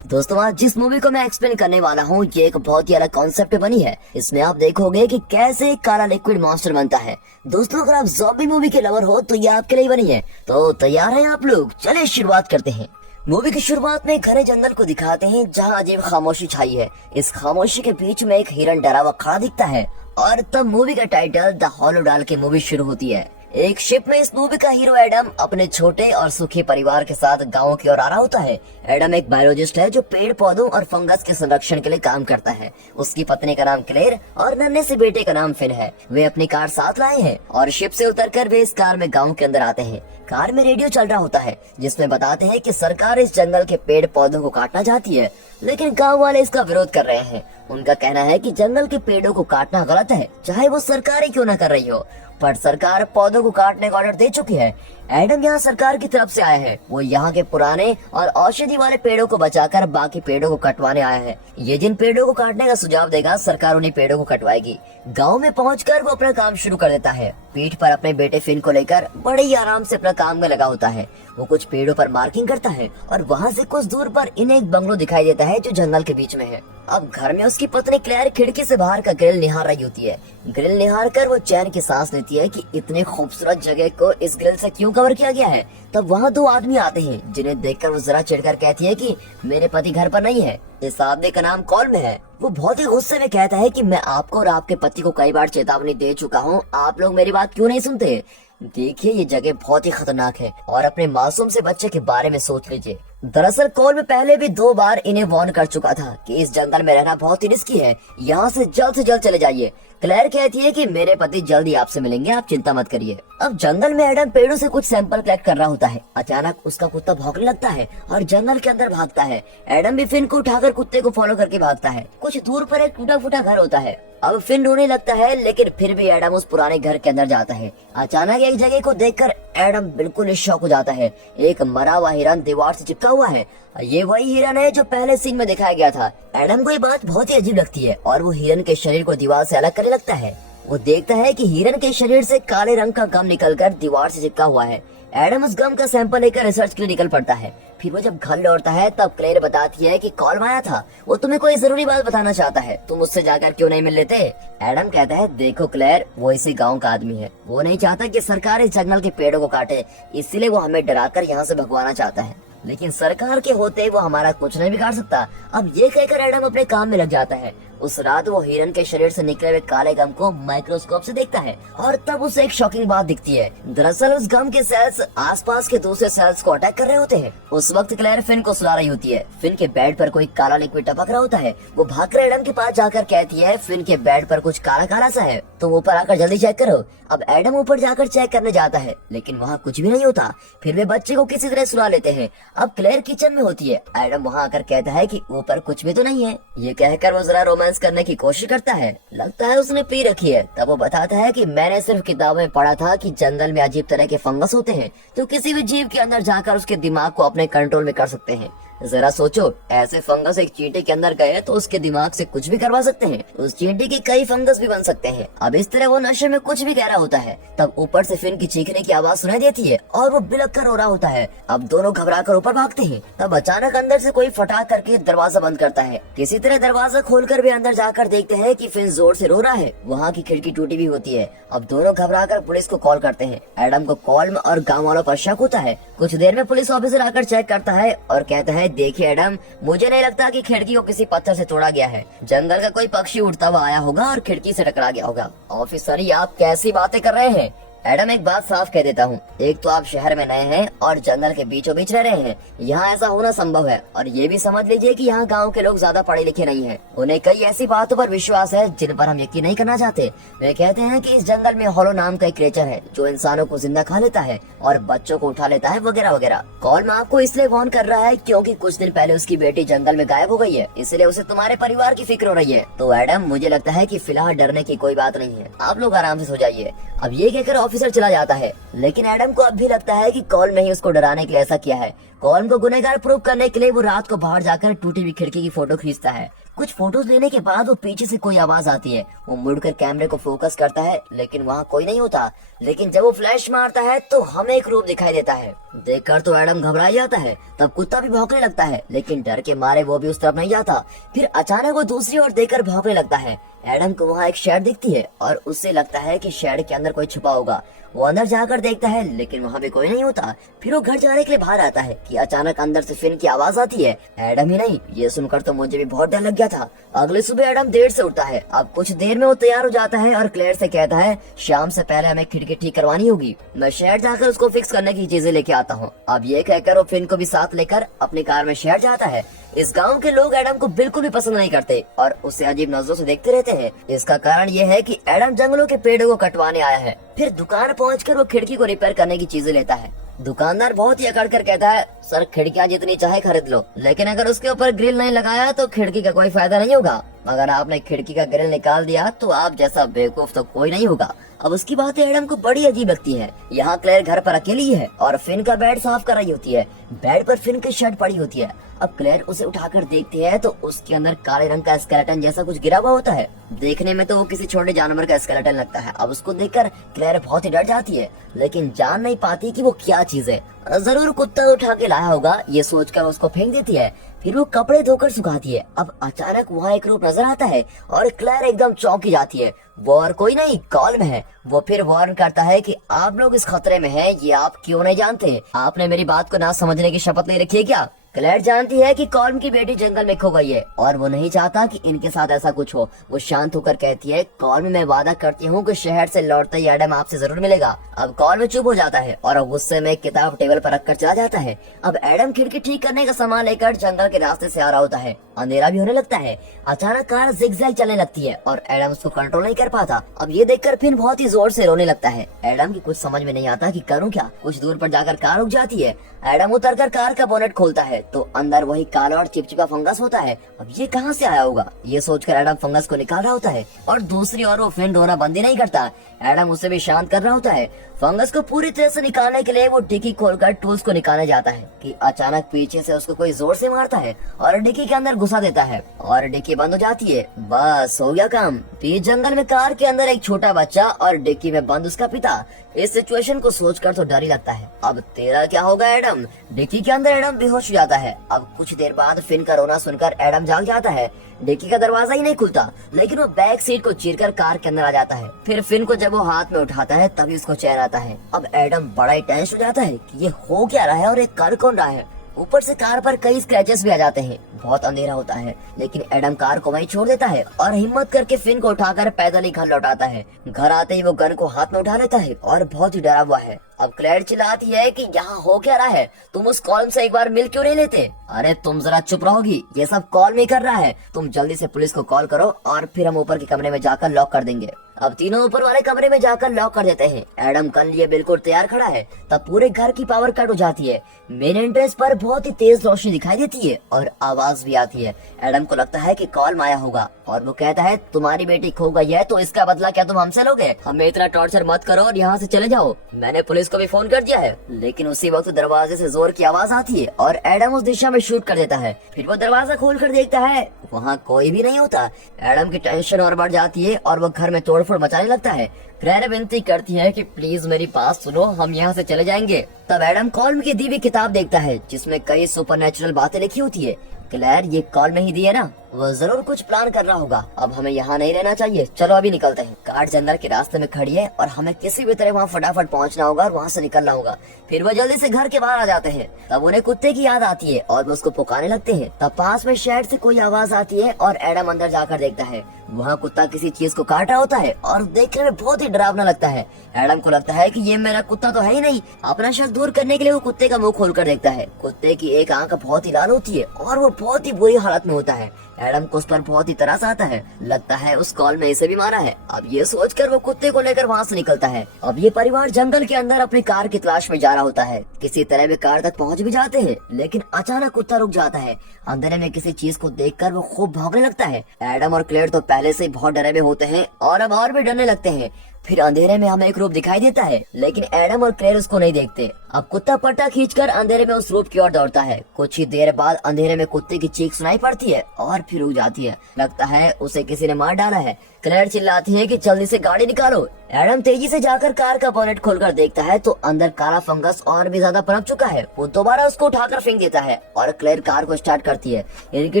दोस्तों आज जिस मूवी को मैं एक्सप्लेन करने वाला हूँ ये एक बहुत ही अलग कॉन्सेप्ट पे बनी है। इसमें आप देखोगे कि कैसे एक काला लिक्विड मॉन्स्टर बनता है। दोस्तों अगर आप ज़ॉम्बी मूवी के लवर हो तो ये आपके लिए बनी है। तो तैयार हैं आप लोग? चलिए शुरुआत करते हैं। मूवी की शुरुआत में घने जंगल को दिखाते हैं जहाँ अजीब खामोशी छाई है। इस खामोशी के बीच में एक हिरन डरा हुआ खड़ा दिखता है और तब मूवी का टाइटल द हॉलो डाल के मूवी शुरू होती है। एक शिप में इस मूवी का हीरो एडम अपने छोटे और सुखी परिवार के साथ गांव की ओर आ रहा होता है। एडम एक बायोलॉजिस्ट है जो पेड़ पौधों और फंगस के संरक्षण के लिए काम करता है। उसकी पत्नी का नाम क्लेयर और नन्हे से बेटे का नाम फिन है। वे अपनी कार साथ लाए हैं और शिप से उतरकर वे इस कार में गाँव के अंदर आते हैं। कार में रेडियो चल रहा होता है जिसमें बताते हैं कि सरकार इस जंगल के पेड़ पौधों को काटना चाहती है, लेकिन गांव वाले इसका विरोध कर रहे हैं। उनका कहना है कि जंगल के पेड़ों को काटना गलत है, चाहे वो सरकार ही क्यों न कर रही हो, पर सरकार पौधों को काटने का ऑर्डर दे चुकी है। एडम यहाँ सरकार की तरफ से आया है। वो यहाँ के पुराने और औषधि वाले पेड़ों को बचाकर बाकी पेड़ों को कटवाने आया है। ये जिन पेड़ों को काटने का सुझाव देगा सरकार उन्हीं पेड़ों को कटवाएगी। गांव में पहुंचकर वो अपना काम शुरू कर देता है। पीठ पर अपने बेटे फिन को लेकर बड़े ही आराम से अपना काम में लगा होता है। वो कुछ पेड़ों पर मार्किंग करता है और वहाँ से कुछ दूर पर इन्हें एक बंगलो दिखाई देता है जो जंगल के बीच में है। अब घर में उसकी पत्नी क्लेयर खिड़की से बाहर का ग्रिल निहार रही होती है। ग्रिल निहार कर वो चैन की सांस लेती है कि इतने खूबसूरत जगह को इस ग्रिल से क्यों कवर किया गया है। तब वहाँ दो आदमी आते हैं जिन्हें देखकर वो जरा चिढ़कर कहती है कि मेरे पति घर पर नहीं है। इस आदमी का नाम कॉल में है। वो बहुत ही गुस्से में कहता है कि मैं आपको और आपके पति को कई बार चेतावनी दे चुका हूँ, आप लोग मेरी बात क्यों नहीं सुनते। देखिए ये जगह बहुत ही खतरनाक है और अपने मासूम से बच्चे के बारे में सोच लीजिए। दरअसल कॉल में पहले भी 2 बार इन्हें वार्न कर चुका था कि इस जंगल में रहना बहुत ही रिस्की है, यहाँ से जल्द चले जाइए। क्लेयर कहती है कि मेरे पति जल्दी आपसे मिलेंगे, आप चिंता मत करिए। अब जंगल में एडम पेड़ों से कुछ सैंपल कलेक्ट कर रहा होता है। अचानक उसका कुत्ता भौंकने लगता है और जंगल के अंदर भागता है। एडम भी फिन को उठाकर कुत्ते को फॉलो करके भागता है। कुछ दूर पर एक टूटा फूटा घर होता है। अब फिन रोने लगता है लेकिन फिर भी एडम उस पुराने घर के अंदर जाता है। अचानक एक जगह को देखकर एडम बिल्कुल शॉक हो जाता है। एक मरा हुआ हिरन दीवार से चिपका हुआ है। ये वही हिरन है जो पहले सीन में दिखाया गया था। एडम को ये बात बहुत ही अजीब लगती है और वो हिरन के शरीर को दीवार से अलग करने लगता है। वो देखता है कि हिरन के शरीर से काले रंग का गम निकलकर दीवार से चिपका हुआ है। एडम उस गम का सैंपल लेकर रिसर्च के लिए निकल पड़ता है। फिर वो जब घर लौटता है तब क्लेयर बताती है कि कॉल आया था, वो तुम्हें कोई जरूरी बात बताना चाहता है, तुम उससे जाकर क्यों नहीं मिल लेते। एडम कहता है देखो क्लेयर, वो इसी गांव का आदमी है, वो नहीं चाहता कि सरकार इस जंगल के पेड़ों को काटे, इसीलिए वो हमें डराकर यहाँ से भगवाना चाहता है, लेकिन सरकार के होते वो हमारा कुछ नहीं बिगाड़ सकता। अब ये कहकर एडम अपने काम में लग जाता है। उस रात वो हिरन के शरीर से निकले हुए काले गम को माइक्रोस्कोप से देखता है और तब उसे एक शॉकिंग बात दिखती है। दरअसल उस गम के सेल्स आसपास के दूसरे सेल्स को अटैक कर रहे होते हैं। उस वक्त क्लेयर फिन को सुला रही होती है। फिन के बेड पर कोई काला लिक्विड टपक रहा होता है। वो भागकर एडम के पास जाकर कहती है फिन के बेड पर कुछ काला काला सा है, तुम ऊपर आकर जल्दी चेक करो। अब एडम ऊपर जाकर चेक करने जाता है लेकिन वहाँ कुछ भी नहीं होता। फिर वे बच्चे को किसी तरह सुला लेते हैं। अब क्लेयर किचन में होती है। एडम वहाँ आकर कहता है कि ऊपर कुछ भी तो नहीं है। ये कहकर वो जरा रोमांस करने की कोशिश करता है। लगता है उसने पी रखी है। तब वो बताता है कि मैंने सिर्फ किताब में पढ़ा था कि जंगल में अजीब तरह के फंगस होते हैं तो किसी भी जीव के अंदर जाकर उसके दिमाग को अपने कंट्रोल में कर सकते हैं। जरा सोचो, ऐसे फंगस एक चींटी के अंदर गए तो उसके दिमाग से कुछ भी करवा सकते हैं। उस चींटी के कई फंगस भी बन सकते हैं। अब इस तरह वो नशे में कुछ भी कह रहा होता है। तब ऊपर से फिन की चीखने की आवाज सुनाई देती है और वो बिलख कर रो रहा होता है। अब दोनों घबरा कर ऊपर भागते हैं। तब अचानक अंदर से कोई फटाक करके दरवाजा बंद करता है। किसी तरह दरवाजा खोलकर वे अंदर जाकर देखते हैं कि फिन जोर से रो रहा है। वहाँ की खिड़की टूटी भी होती है। अब दोनों घबरा कर पुलिस को कॉल करते हैं। एडम को कॉल में और गाँव वालों पर शक होता है। कुछ देर में पुलिस ऑफिसर आकर चेक करता है और कहता है देखिए एडम, मुझे नहीं लगता कि खिड़की को किसी पत्थर से तोड़ा गया है। जंगल का कोई पक्षी उड़ता हुआ आया होगा और खिड़की से टकरा गया होगा। ऑफिसर ये आप कैसी बातें कर रहे हैं। एडम एक बात साफ कह देता हूँ, एक तो आप शहर में नए हैं और जंगल के बीचों बीच रह रहे हैं, यहाँ ऐसा होना संभव है। और ये भी समझ लीजिए कि यहाँ गांव के लोग ज्यादा पढ़े लिखे नहीं हैं। उन्हें कई ऐसी बातों पर विश्वास है जिन पर हम यकीन नहीं करना चाहते। वे कहते हैं कि इस जंगल में हॉलो नाम का एक क्रिएचर है जो इंसानों को जिंदा खा लेता है और बच्चों को उठा लेता है वगैरह वगैरह। कॉल में आपको इसलिए वार्न कर रहा है क्योंकि कुछ दिन पहले उसकी बेटी जंगल में गायब हो गई है, इसलिए उसे तुम्हारे परिवार की फिक्र हो रही है। तो एडम मुझे लगता है कि फिलहाल डरने की कोई बात नहीं है, आप लोग आराम से सो जाइए। अब ये कहकर ऑफिसर चला जाता है लेकिन एडम को अब भी लगता है कि कॉल ने ही उसको डराने के लिए ऐसा किया है। कॉल को गुनहगार प्रूव करने के लिए वो रात को बाहर जाकर टूटी हुई खिड़की की फोटो खींचता है। कुछ फोटोज लेने के बाद वो पीछे से कोई आवाज आती है। वो मुड़कर कैमरे को फोकस करता है लेकिन वहाँ कोई नहीं होता। लेकिन जब वो फ्लैश मारता है तो हमें एक रूप दिखाई देता है। देखकर तो एडम घबरा जाता है। तब कुत्ता भी भौंकने लगता है लेकिन डर के मारे वो भी उस तरफ नहीं जाता। फिर अचानक वो दूसरी ओर देखकर भौंकने लगता है। एडम को वहाँ एक शेड दिखती है और उससे लगता है कि शेड के अंदर कोई छुपा होगा। वो अंदर जाकर देखता है लेकिन वहाँ भी कोई नहीं होता। फिर वो घर जाने के लिए बाहर आता है कि अचानक अंदर से फिन की आवाज आती है। एडम ही नहीं, ये सुनकर तो मुझे भी बहुत डर लग गया था। अगले सुबह एडम देर से उठता है। अब कुछ देर में वो तैयार हो जाता है और क्लेयर से कहता है शाम से पहले हमें खिड़की ठीक करवानी होगी। मैं शहर जाकर उसको फिक्स करने की चीजें लेके आता हूँ। अब ये कहकर वो फिन को भी साथ लेकर अपनी कार में शहर जाता है। इस गांव के लोग एडम को बिल्कुल भी पसंद नहीं करते और उसे अजीब नजरों से देखते रहते हैं। इसका कारण ये है कि एडम जंगलों के पेड़ों को कटवाने आया है। फिर दुकान पहुंचकर वो खिड़की को रिपेयर करने की चीजें लेता है। दुकानदार बहुत ही अकड़ कर कहता है सर खिड़कियां जितनी चाहे खरीद लो, लेकिन अगर उसके ऊपर ग्रिल नहीं लगाया तो खिड़की का कोई फायदा नहीं होगा। अगर आपने खिड़की का ग्रिल निकाल दिया तो आप जैसा बेवकूफ तो कोई नहीं होगा। अब उसकी बातें एडम को बड़ी अजीब लगती है। यहाँ क्लेयर घर पर अकेली है और फिन का बेड साफ कर रही होती है। बेड पर फिन की शर्ट पड़ी होती है। अब क्लेयर उसे उठाकर देखती है तो उसके अंदर काले रंग का स्केलेटन जैसा कुछ गिरा हुआ होता है। देखने में तो वो किसी छोटे जानवर का स्केलेटन लगता है। अब उसको देखकर क्लेयर बहुत ही डर जाती है लेकिन जान नहीं पाती कि वो क्या चीज है। जरूर कुत्ता उठा के लाया होगा, ये सोचकर उसको फेंक देती है। फिर वो कपड़े धोकर सुखाती है। अब अचानक वहाँ एक रूप नजर आता है और क्लेयर एकदम चौंकी जाती है। वो और कोई नहीं, कॉल्म है। वो फिर वार्न करता है कि आप लोग इस खतरे में हैं, ये आप क्यों नहीं जानते? आपने मेरी बात को ना समझने की शपथ नहीं रखी है क्या? क्लेयर जानती है कि कॉल्म की बेटी जंगल में खो गई है और वो नहीं चाहता कि इनके साथ ऐसा कुछ हो। वो शांत होकर कहती है कॉल्म मैं वादा करती हूँ कि शहर से लौटते ही एडम आपसे जरूर मिलेगा। अब कॉल्म चुप हो जाता है और गुस्से में एक किताब टेबल पर रखकर चला जाता है। अब एडम खिड़की ठीक करने का सामान लेकर जंगल के रास्ते से आ रहा होता है। अंधेरा भी होने लगता है। अचानक कार जिगजैग चलने लगती है और एडम उसको कंट्रोल नहीं कर पाता। अब ये देखकर फिन बहुत ही जोर से रोने लगता है। एडम की कुछ समझ में नहीं आता कि करूँ क्या। कुछ दूर पर जाकर कार रुक जाती है। एडम उतरकर कार का बोनेट खोलता है तो अंदर वही काला और चिपचिपा फंगस होता है। अब ये कहाँ से आया होगा? ये सोचकर एडम फंगस को निकाल रहा होता है और दूसरी ओर वो फिन रोना बंद ही नहीं करता। एडम उसे भी शांत कर रहा होता है। फंगस को पूरी तरह से निकालने के लिए वो डिक्की खोलकर टूल्स को निकालने जाता है कि अचानक पीछे से उसको कोई जोर से मारता है और डिक्की के अंदर घुसा देता है और डिक्की बंद हो जाती है। बस हो गया काम। बीच जंगल में कार के अंदर एक छोटा बच्चा और डिक्की में बंद उसका पिता। इस सिचुएशन को सोचकर तो डर ही लगता है। अब तेरा क्या होगा एडम? डिक्की के अंदर एडम बेहोश हो जाता है। अब कुछ देर बाद फिन का रोना सुनकर एडम जाग जाता है। डिक्की का दरवाजा ही नहीं खुलता लेकिन वो बैक सीट को चीरकर कार के अंदर आ जाता है। फिर फिन को जब वो हाथ में उठाता है तभी उसको चैन आता है। अब एडम बड़ा ही टेंस हो जाता है कि ये हो क्या रहा है और ये कर कौन रहा है। ऊपर से कार पर कई स्क्रैचेस भी आ जाते हैं। बहुत अंधेरा होता है लेकिन एडम कार को वहीं छोड़ देता है और हिम्मत करके फिन को उठाकर पैदल ही घर लौटाता है। घर आते ही वो गन को हाथ में उठा लेता है और बहुत ही डरा हुआ है। अब क्लेयर चिल्लाती है कि यहाँ हो क्या रहा है? तुम उस कॉल्म से एक बार मिल क्यों नहीं लेते? अरे तुम जरा चुप रहोगी, ये सब कॉल्म ही कर रहा है। तुम जल्दी से पुलिस को कॉल करो और फिर हम ऊपर के कमरे में जाकर लॉक कर देंगे। अब तीनों ऊपर वाले कमरे में जाकर लॉक कर देते हैं। एडम कल लिए बिल्कुल तैयार खड़ा है। तब पूरे घर की पावर कट हो जाती है। मेन एंट्रेंस पर बहुत ही तेज रोशनी दिखाई देती है और आवाज भी आती है। एडम को लगता है कि कॉल आया होगा और वो कहता है तुम्हारी बेटी खो गई है तो इसका बदला क्या तुम हमसे लोगे? हमें इतना टॉर्चर मत करो और यहाँ से चले जाओ। मैंने पुलिस को भी फोन कर दिया है। लेकिन उसी वक्त दरवाजे से जोर की आवाज आती है और एडम उस दिशा में शूट कर देता है। फिर वो दरवाजा खोल कर देखता है, वहाँ कोई भी नहीं होता। एडम की टेंशन और बढ़ जाती है और वो घर में तोड़फोड़ मचाने लगता है। क्लेयर विनती करती है कि प्लीज मेरी बात सुनो, हम यहाँ से चले जाएंगे। तब एडम कॉल्म की दी हुई किताब देखता है जिसमें कई सुपरनेचुरल बातें लिखी होती है। क्लेयर ये कॉल में ही दी है ना, वो जरूर कुछ प्लान कर रहा होगा। अब हमें यहाँ नहीं रहना चाहिए, चलो अभी निकलते हैं। कार जंगल के रास्ते में खड़ी है और हमें किसी भी तरह वहाँ फटाफट पहुँचना होगा और वहाँ से निकलना होगा। फिर वो जल्दी से घर के बाहर आ जाते हैं। तब उन्हें कुत्ते की याद आती है और वो उसको पुकारने लगते हैं। तब पास में शेड से कोई आवाज आती है और एडम अंदर जाकर देखता है। वहाँ कुत्ता किसी चीज को काट रहा होता है और देखने में बहुत ही डरावना लगता है। एडम को लगता है कि ये मेरा कुत्ता तो है ही नहीं। अपना शक दूर करने के लिए वो कुत्ते का मुंह खोलकर देखता है। कुत्ते की एक आंख बहुत ही लाल होती है और वो बहुत ही बुरी हालत में होता है। एडम को उस पर बहुत ही तरस आता है। लगता है उस कॉल में इसे भी मारा है। अब ये सोचकर वो कुत्ते को लेकर वहाँ से निकलता है। अब ये परिवार जंगल के अंदर अपनी कार की तलाश में जा रहा होता है। किसी तरह वे कार तक पहुँच भी जाते हैं लेकिन अचानक कुत्ता रुक जाता है। अंधेरे में किसी चीज को देखकर वो खूब भागने लगता है। एडम और क्लेयर तो पहले से ही बहुत डरे हुए होते हैं और अब और भी डरने लगते हैं। फिर अंधेरे में हमें एक रूप दिखाई देता है, लेकिन एडम और क्लेयर उसको नहीं देखते। अब कुत्ता पट्टा खींचकर अंधेरे में उस रूप की ओर दौड़ता है। कुछ ही देर बाद अंधेरे में कुत्ते की चीख सुनाई पड़ती है और फिर रुक जाती है। लगता है उसे किसी ने मार डाला है। क्लेयर चिल्लाती है कि जल्दी से गाड़ी निकालो। एडम तेजी से जाकर कार का बोनेट खोलकर देखता है तो अंदर काला फंगस और भी ज्यादा पनप चुका है। वो दोबारा उसको उठाकर फेंक देता है और क्लेयर कार को स्टार्ट करती है। इनकी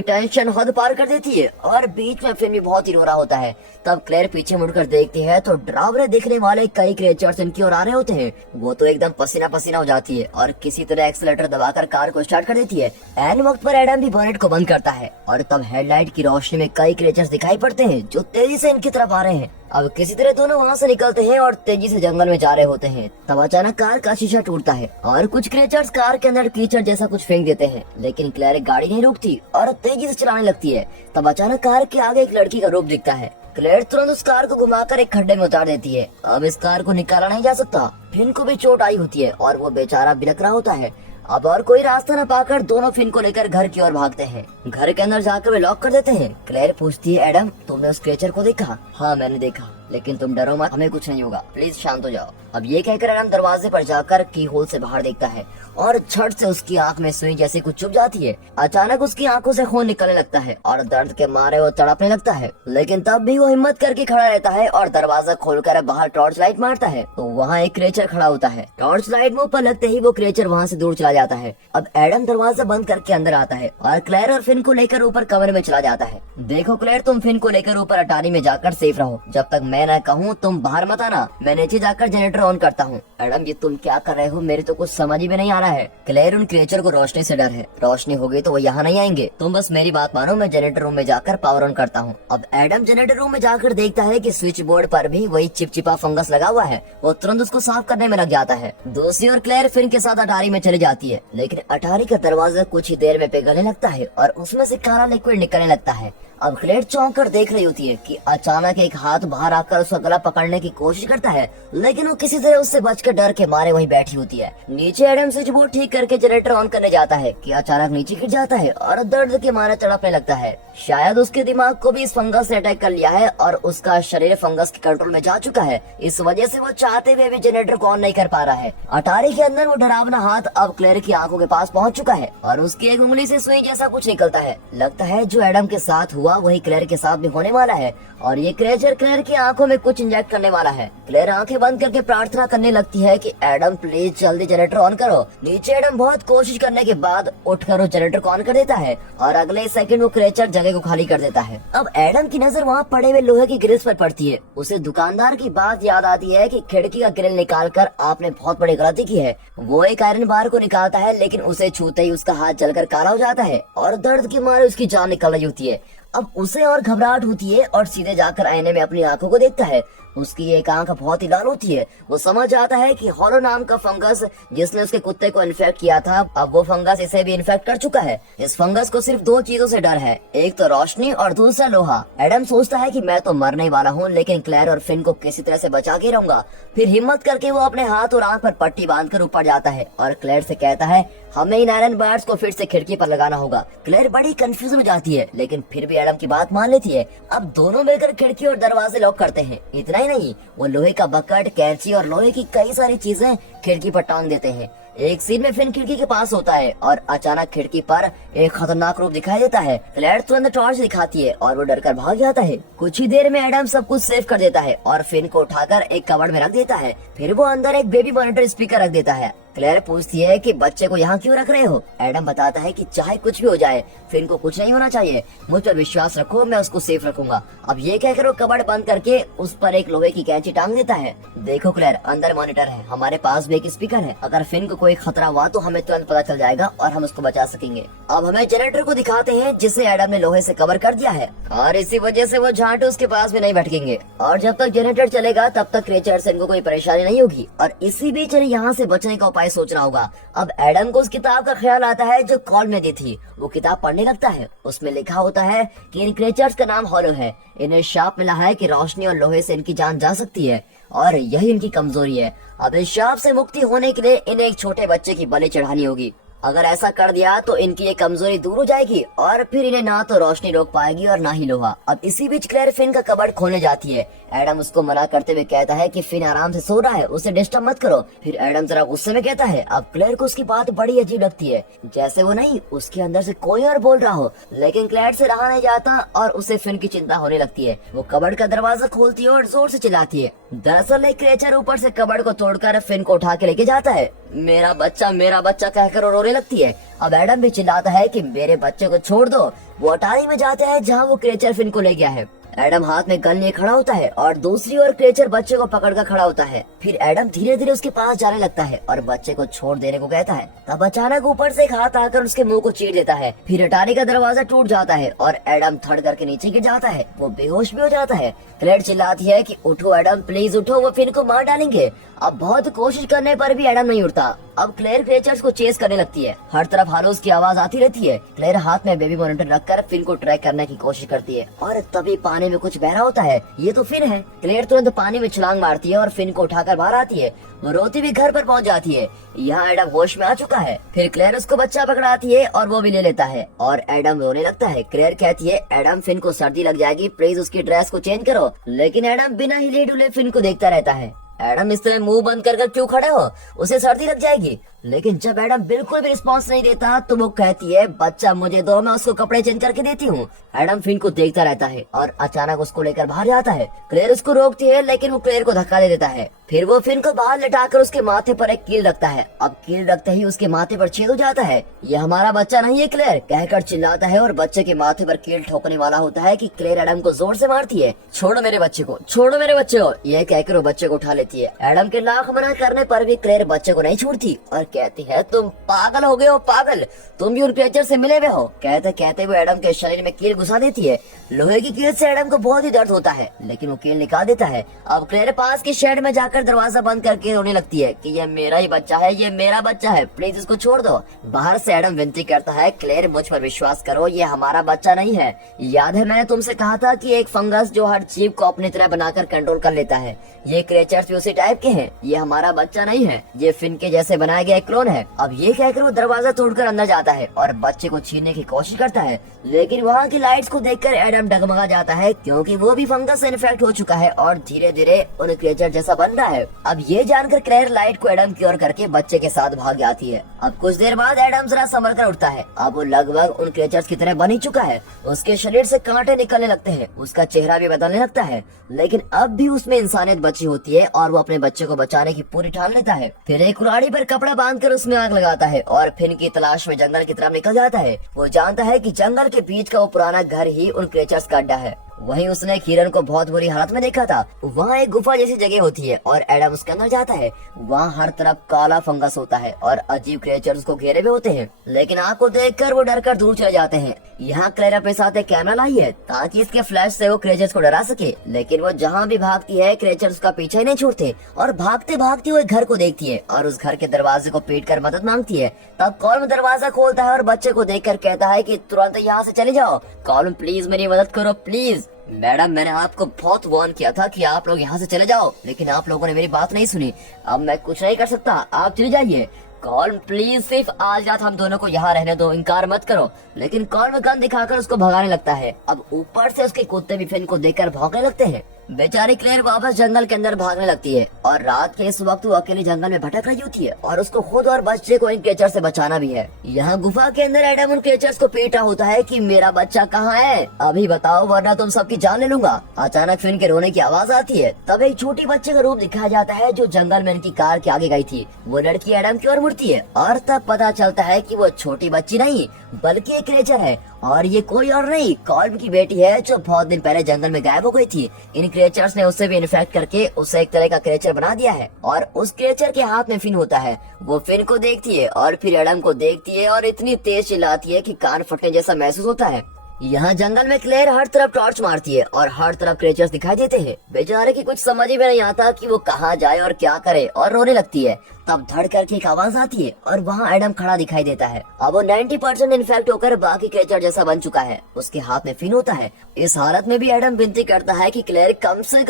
टेंशन हद पार कर देती है और बीच में फिर भी बहुत ही रो रहा होता है। तब क्लेयर पीछे मुड़कर देखती है तो डरावने दिखने वाले कई क्रिएचर्स इनकी ओर आ रहे होते हैं। वो तो एकदम पसीना पसीना हो जाती है और किसी तरह एक्सीलरेटर दबाकर कार को स्टार्ट कर देती है। एन वक्त पर एडम भी बोनेट को बंद करता है और तब हेडलाइट की रोशनी में कई क्रिएचर्स दिखाई पड़ते हैं जो तेजी से इनकी तरफ आ रहे हैं। अब किसी तरह दोनों वहाँ से निकलते हैं और तेजी से जंगल में जा रहे होते हैं। तब अचानक कार का शीशा टूटता है और कुछ क्रिएचर्स कार के अंदर कीचड़ जैसा कुछ फेंक देते हैं, लेकिन क्लेयर गाड़ी नहीं रुकती और तेजी से चलाने लगती है। तब अचानक कार के आगे एक लड़की का रूप दिखता है। क्लेयर तुरंत उस कार को घुमाकर एक खड्डे में उतार देती है। अब इस कार को निकाला नहीं जा सकता। फिन को भी चोट आई होती है और वो बेचारा बिलख रहा होता है। अब और कोई रास्ता न पाकर दोनों फिन को लेकर घर की ओर भागते हैं। घर के अंदर जाकर वे लॉक कर देते हैं। क्लेयर पूछती है, एडम तुमने उस क्रिएचर को देखा? हाँ मैंने देखा, लेकिन तुम डरो मत, हमें कुछ नहीं होगा, प्लीज शांत हो जाओ। अब ये कहकर एडम दरवाजे पर जाकर की होल से बाहर देखता है और झट से उसकी आंख में सुई जैसी कुछ चुभ जाती है। अचानक उसकी आंखों से खून निकलने लगता है और दर्द के मारे वो तड़पने लगता है, लेकिन तब भी वो हिम्मत करके खड़ा रहता है और दरवाजा खोलकर बाहर टॉर्च लाइट मारता है तो वहाँ एक क्रिएचर खड़ा होता है। टॉर्च लाइट मुंह पर लगते ही वो क्रिएचर वहाँ से दूर चला जाता है। अब एडम दरवाजा बंद करके अंदर आता है और क्लेयर और फिन को लेकर ऊपर कमरे में चला जाता है। देखो क्लेयर, तुम फिन को लेकर ऊपर अटारी में जाकर सेफ रहो, जब तक मैं न कहूँ तुम बाहर मत आना। मैं नीचे जाकर जनरेटर ऑन करता हूँ। एडम ये तुम क्या कर रहे हो? मेरे तो कुछ समझ ही में नहीं आ रहा है। क्लेयर, उन क्रिएचर को रोशनी से डर है, रोशनी होगी तो वो यहाँ नहीं आएंगे, तुम बस मेरी बात मानो, मैं जनरेटर रूम में जाकर पावर ऑन करता हूँ। अब एडम जनरेटर रूम में जाकर देखता है कि स्विच बोर्ड पर भी वही चिपचिपा फंगस लगा हुआ है। वो तुरंत उसको साफ करने में लग जाता है। दूसरी ओर क्लेयर फिन के साथ अटारी में चली जाती है, लेकिन अटारी का दरवाजा कुछ ही देर में पिघलने लगता है और उसमें से काला लिक्विड निकलने लगता है। अब क्लेयर चौंक कर देख रही होती है कि अचानक एक हाथ बाहर आकर उसका गला पकड़ने की कोशिश करता है, लेकिन वो किसी तरह उससे बचकर डर के मारे वहीं बैठी होती है। नीचे एडम स्विच बोर्ड ठीक करके जनरेटर ऑन करने जाता है कि अचानक नीचे गिर जाता है और दर्द के मारे तड़पने लगता है। शायद उसके दिमाग को भी इस फंगस ने अटैक कर लिया है और उसका शरीर फंगस के कंट्रोल में जा चुका है। इस वजह से वो चाहते हुए भी जनरेटर को ऑन नहीं कर पा रहा है। अटारी के अंदर वो डरावना हाथ अब क्लेयर की आंखों के पास पहुंच चुका है और उसकी एक उंगली से सुई जैसा कुछ निकलता है। लगता है जो एडम के साथ हुआ वही क्लेयर के साथ भी होने वाला है और ये क्रिएचर क्लेयर की आंखों में कुछ इंजेक्ट करने वाला है। क्लेयर आंखें बंद करके प्रार्थना करने लगती है कि एडम प्लीज जल्दी जनरेटर ऑन करो। नीचे एडम बहुत कोशिश करने के बाद उठकर उस जनरेटर को ऑन कर देता है और अगले सेकंड वो क्रिएचर जगह को खाली कर देता है। अब एडम की नजर वहाँ पड़े हुए लोहे की ग्रिल्स पर पड़ती है। उसे दुकानदार की बात याद आती है कि खिड़की का ग्रिल निकाल कर आपने बहुत बड़ी गलती की है। वो एक आयरन बार को निकालता है, लेकिन उसे छूते ही उसका हाथ जलकर काला हो जाता है और दर्द के मारे उसकी जान निकल रही होती है। अब उसे और घबराहट होती है और सीधे जाकर आईने में अपनी आंखों को देखता है। उसकी एक आंख बहुत ही लाल होती है। वो समझ आता है कि हॉलो नाम का फंगस जिसने उसके कुत्ते को इन्फेक्ट किया था, अब वो फंगस इसे भी इन्फेक्ट कर चुका है। इस फंगस को सिर्फ दो चीजों से डर है, एक तो रोशनी और दूसरा लोहा। एडम सोचता है कि मैं तो मरने वाला हूँ, लेकिन क्लेयर और फिन को किसी तरह से बचा के रहूंगा। फिर हिम्मत करके वो अपने हाथ और आंख पर पट्टी बांधकर ऊपर जाता है और क्लेयर से कहता है हमें इन आयरन बार्स को फिर से खिड़की पर लगाना होगा। क्लेयर बड़ी कंफ्यूज में जाती है, लेकिन फिर भी एडम की बात मान लेती है। अब दोनों मिलकर खिड़की और दरवाजे लॉक करते हैं। इतना ही नहीं, वो लोहे का बकेट, कैंची और लोहे की कई सारी चीजें खिड़की पर टांग देते हैं। एक सीन में फिन खिड़की के पास होता है और अचानक खिड़की पर एक खतरनाक रूप दिखाई देता है। क्लेयर तुरंत टॉर्च दिखाती है और वो डरकर भाग जाता है। कुछ ही देर में एडम सब कुछ सेव कर देता है और फिन को उठाकर एक कबर्ड में रख देता है। फिर वो अंदर एक बेबी मॉनिटर स्पीकर रख देता है। क्लेयर पूछती है कि बच्चे को यहाँ क्यों रख रहे हो? एडम बताता है कि चाहे कुछ भी हो जाए फिन को कुछ नहीं होना चाहिए, मुझ पर विश्वास रखो, मैं उसको सेफ रखूंगा। अब ये कहकर वो कबर्ड बंद करके उस पर एक लोहे की कैंची टांग देता है। देखो क्लेयर, अंदर मॉनिटर है, हमारे पास भी एक स्पीकर है, अगर फिन को कोई खतरा हुआ तो हमें तुरंत पता चल जाएगा और हम उसको बचा सकेंगे। अब हमें जनरेटर को दिखाते हैं जिसे एडम ने लोहे से कवर कर दिया है और इसी वजह से वो झांटू उसके पास भी नहीं भटकेंगे और जब तक जनरेटर चलेगा तब तक क्रिएचर से इनको कोई परेशानी नहीं होगी। और इसी बीच इन्हें यहाँ से बचने का उपाय सोचना होगा। अब एडम को उस किताब का ख्याल आता है जो कॉल में दी थी। वो किताब पढ़ने लगता है। उसमें लिखा होता है कि इन क्रिएचर्स का नाम हॉलो है, इन्हें शाप मिला है कि रोशनी और लोहे से इनकी जान जा सकती है और यही इनकी कमजोरी है। अब इस शाप से मुक्ति होने के लिए इन्हें एक छोटे बच्चे की बलि चढ़ानी होगी। अगर ऐसा कर दिया तो इनकी ये कमजोरी दूर हो जाएगी और फिर इन्हें ना तो रोशनी रोक पाएगी और ना ही लोहा। अब इसी बीच क्लेयर फिन का कबर्ड खोलने जाती है। एडम उसको मना करते हुए कहता है कि फिन आराम से सो रहा है, उसे डिस्टर्ब मत करो। फिर एडम जरा गुस्से में कहता है। अब क्लेयर को उसकी बात बड़ी अजीब लगती है, जैसे वो नहीं उसके अंदर से कोई और बोल रहा हो। लेकिन क्लेयर से रहा नहीं जाता और उसे फिन की चिंता होने लगती है। वो कबर्ड का दरवाजा खोलती है और जोर से चिल्लाती है। दरअसल एक क्रिएचर ऊपर से कबर्ड को तोड़कर फिन को उठा के लेके जाता है। मेरा बच्चा कहकर वो रोने लगती है। अब एडम भी चिल्लाता है कि मेरे बच्चे को छोड़ दो। वो अटारी में जाते हैं जहाँ वो क्रिएचर फिन को ले गया है। एडम हाथ में गन लिए खड़ा होता है और दूसरी ओर क्रिएचर बच्चे को पकड़कर खड़ा होता है। फिर एडम धीरे धीरे उसके पास जाने लगता है और बच्चे को छोड़ देने को कहता है। तब अचानक ऊपर से एक हाथ आकर उसके मुंह को चीर देता है। फिर अटारी का दरवाजा टूट जाता है और एडम थड़ करके नीचे गिर जाता है। वो बेहोश भी हो जाता है। क्लेयर चिल्लाती है कि उठो एडम, प्लीज उठो, वो फिन को मार डालेंगे। अब बहुत कोशिश करने पर भी एडम नहीं उठता। अब क्लेयर क्रिएचर्स को चेस करने लगती है। हर तरफ हारोस की आवाज आती रहती है। क्लेयर हाथ में बेबी मॉनिटर रखकर फिन को ट्रैक करने की कोशिश करती है और तभी पानी में कुछ बह रहा होता है। ये तो फिन है। क्लेयर तुरंत पानी में छलांग मारती है और फिन को उठाकर बाहर आती है। वो रोती भी घर पर पहुंच जाती है। यहाँ एडम होश में आ चुका है। फिर क्लेयर उसको बच्चा पकड़ाती है और वो भी ले लेता है और एडम रोने लगता है। क्लेयर कहती है एडम, फिन को सर्दी लग जाएगी, प्लीज उसकी ड्रेस को चेंज करो। लेकिन एडम बिना हिले डुले फिन को देखता रहता है। एडम, इस तरह मुंह बंद कर क्यों खड़े हो, उसे सर्दी लग जाएगी। लेकिन जब एडम बिल्कुल भी रिस्पांस नहीं देता तो वो कहती है बच्चा मुझे दो, मैं उसको कपड़े चेंज करके देती हूँ। एडम फिन को देखता रहता है और अचानक उसको लेकर बाहर जाता है। क्लेयर उसको रोकती है लेकिन वो क्लेयर को धक्का दे देता है। फिर वो फिन को बाहर लटाकर उसके माथे पर एक कील रखता है। अब कील रखते ही उसके माथे पर छेद हो जाता है। ये हमारा बच्चा नहीं है, क्लेयर कहकर चिल्लाता है और बच्चे के माथे पर कील ठोकने वाला होता है कि क्लेयर एडम को जोर से मारती है। छोड़ो मेरे बच्चे को, छोड़ो मेरे बच्चे को, यह कहकर वो बच्चे को उठा लेती है। एडम के लाख मना करने पर भी क्लेयर बच्चे को नहीं छोड़ती और कहती है तुम पागल हो गए हो, पागल, तुम भी उन क्रिएचर से मिले हुए हो। कहते कहते वो एडम के शरीर में कील घुसा देती है। लोहे की कील से एडम को बहुत ही दर्द होता है लेकिन वो कील निकाल देता है। अब क्लेयर पास के शेड में जाकर दरवाजा बंद करके रोने लगती है कि ये मेरा ही बच्चा है, ये मेरा बच्चा है, प्लीज इसको छोड़ दो। बाहर से एडम विनती करता है, क्लेयर मुझ पर विश्वास करो, ये हमारा बच्चा नहीं है। याद है मैंने तुमसे कहा था कि एक फंगस जो हर जीव को अपनी तरह बनाकर कंट्रोल कर लेता है, ये क्रिएचर्स भी उसी टाइप के हैं। ये हमारा बच्चा नहीं है, ये फिन के जैसे बनाया गया क्लोन है। अब ये कहकर वो दरवाजा तोड़कर अंदर जाता है और बच्चे को छीनने की कोशिश करता है। लेकिन वहाँ की लाइट्स को देखकर एडम डगमगा जाता है क्योंकि वो भी फंगस से इन्फेक्ट हो चुका है और धीरे धीरे उन क्रिएचर जैसा बन रहा है। अब ये जानकर क्लेयर लाइट को एडम की ओर करके बच्चे के साथ भाग जाती है। अब कुछ देर बाद एडम जरा संभल कर उठता है। अब वो लगभग उन क्रिएचर्स की तरह बन ही चुका है। उसके शरीर से कांटे निकलने लगते हैं, उसका चेहरा भी बदलने लगता है। लेकिन अब भी उसमें इंसानियत बची होती है और वो अपने बच्चे को बचाने की पूरी ठान लेता है। फिर एक कुल्हाड़ी पर कपड़ा बांधकर उसमें आग लगाता है और फिन की तलाश में जंगल की तरफ निकल जाता है। वो जानता है कि जंगल के बीच का वो पुराना घर ही उन क्रिएचर्स का अड्डा है। वहीं उसने एक हिरन को बहुत बुरी हालत में देखा था। वहाँ एक गुफा जैसी जगह होती है और एडम उसके अंदर जाता है। वहाँ हर तरफ काला फंगस होता है और अजीब क्रिएचर्स उसको घेरे हुए होते हैं। लेकिन आग को देखकर वो डरकर दूर चले जाते हैं। यहाँ क्लेयर अपने साथ एक कैमरा लाई है ताकि इसके फ्लैश से वो क्रिएचर्स को डरा सके। लेकिन वो जहाँ भी भागती है क्रिएचर्स उसका पीछा ही नहीं छोड़ते और भागते भागते वो एक घर को देखती है और उस घर के दरवाजे को पीट कर मदद मांगती है। तब कॉलम दरवाजा खोलता है और बच्चे को देखकर कहता है कि तुरंत यहाँ से चले जाओ। कॉलम, प्लीज मेरी मदद करो, प्लीज। मैडम, मैंने आपको बहुत वार्न किया था कि आप लोग यहाँ से चले जाओ, लेकिन आप लोगों ने मेरी बात नहीं सुनी। अब मैं कुछ नहीं कर सकता, आप चले जाइए। कॉलम, प्लीज सिर्फ आज रात हम दोनों को यहाँ रहने दो, इनकार मत करो। लेकिन कॉलम गन दिखाकर उसको भगाने लगता है। अब ऊपर से उसके कुत्ते भी फिन को देखकर भौंकने लगते हैं। बेचारी क्लेयर वापस जंगल के अंदर भागने लगती है और रात के इस वक्त वो अकेले जंगल में भटक रही होती है और उसको खुद और बच्चे को इन क्रिएचर से बचाना भी है। यहाँ गुफा के अंदर एडम उन क्रिएचर्स को पीटा होता है कि मेरा बच्चा कहाँ है, अभी बताओ वरना तुम सबकी जान ले लूंगा। अचानक फिन के रोने की आवाज आती है। तब एक छोटी बच्चे का रूप दिखाया जाता है जो जंगल में इनकी कार के आगे गई थी। वो लड़की एडम की ओर मुड़ती है और तब पता चलता है कि वो छोटी बच्ची नहीं बल्कि एक क्रिएचर है और ये कोई और नहीं, कॉल्म की बेटी है जो बहुत दिन पहले जंगल में गायब हो गई थी। इन क्रिएचर्स ने उससे भी इन्फेक्ट करके उसे एक तरह का क्रिएचर बना दिया है और उस क्रिएचर के हाथ में फिन होता है। वो फिन को देखती है और फिर एडम को देखती है और इतनी तेज चिल्लाती है कि कान फटने जैसा महसूस होता है। यहाँ जंगल में क्लेयर हर तरफ टॉर्च मारती है और हर तरफ क्रिएचर्स दिखाई देते हैं। बेचारे की कुछ समझ ही में नहीं आता कि वो कहाँ जाए और क्या करे और रोने लगती है। तब धड़ करके एक आवाज आती है और वहाँ एडम खड़ा दिखाई देता है। अब वो 90% इन्फेक्ट होकर बाकी क्रिएचर जैसा बन चुका है। उसके हाथ में फिन होता है। इस हालत में भी एडम विनती करता है कि क्लेयर कम से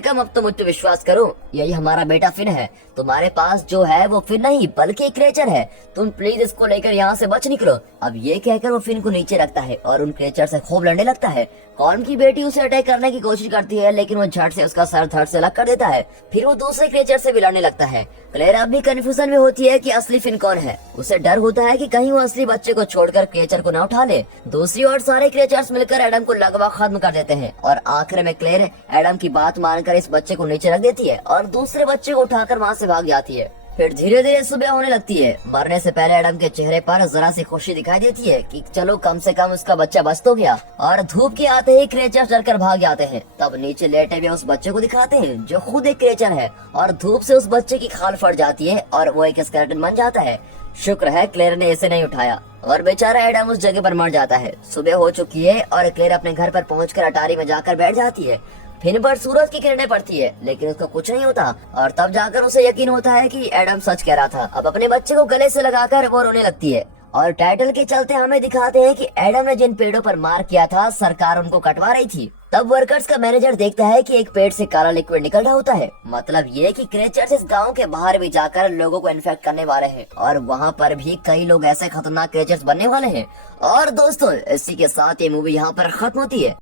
कम अब तो मुझ पे विश्वास करो, यही हमारा बेटा फिन है। तुम्हारे पास जो है वो फिन नहीं बल्कि एक क्रिएचर है, तुम प्लीज इसको लेकर यहाँ से बच निकलो। अब ये कहकर वो फिन को नीचे रखता है और उन क्रिएचर से खूब लड़ने लगता है। कॉर्म की बेटी उसे अटैक करने की कोशिश करती है, लेकिन वो झट से उसका सर धड़ से अलग कर देता है। फिर वो दूसरे क्रिएचर से भी लड़ने लगता है। क्लेयर अब भी कंफ्यूजन में होती है कि असली फिन कौन है। उसे डर होता है कि कहीं वो असली बच्चे को छोड़कर क्रिएचर को न उठा ले। दूसरी ओर सारे क्रिएचर्स मिलकर एडम को लगभग खत्म कर देते हैं और आखिर में क्लेयर एडम की बात मानकर इस बच्चे को नीचे रख देती है और दूसरे बच्चे को उठाकर वहाँ से भाग जाती है। फिर धीरे धीरे सुबह होने लगती है। मरने से पहले एडम के चेहरे पर जरा सी खुशी दिखाई देती है कि चलो कम से कम उसका बच्चा बच तो गया। और धूप के आते ही क्रिएचर डरकर भाग जाते हैं। तब नीचे लेटे हुए उस बच्चे को दिखाते हैं जो खुद एक क्रिएचर है और धूप से उस बच्चे की खाल फट जाती है और वो एक स्केलेटन बन जाता है। शुक्र है क्लेयर ने इसे नहीं उठाया और बेचारा एडम उस जगह पर मर जाता है। सुबह हो चुकी है और क्लेयर अपने घर पर पहुंचकर अटारी में जाकर बैठ जाती है। फिर पर सूरज की किरणें पड़ती है, लेकिन उसको कुछ नहीं होता और तब जाकर उसे यकीन होता है कि एडम सच कह रहा था। अब अपने बच्चे को गले से लगाकर वो रोने लगती है और टाइटल के चलते हमें दिखाते हैं कि एडम ने जिन पेड़ों पर मार किया था सरकार उनको कटवा रही थी। तब वर्कर्स का मैनेजर देखता है कि एक पेड़ से काला लिक्विड निकल रहा होता है। मतलब ये कि क्रिएचर्स इस गांव के बाहर भी जाकर लोगों को इन्फेक्ट करने वाले हैं और वहाँ पर भी कई लोग ऐसे खतरनाक क्रिएचर्स बनने वाले हैं। और दोस्तों इसी के साथ ये मूवी यहाँ पर खत्म होती है।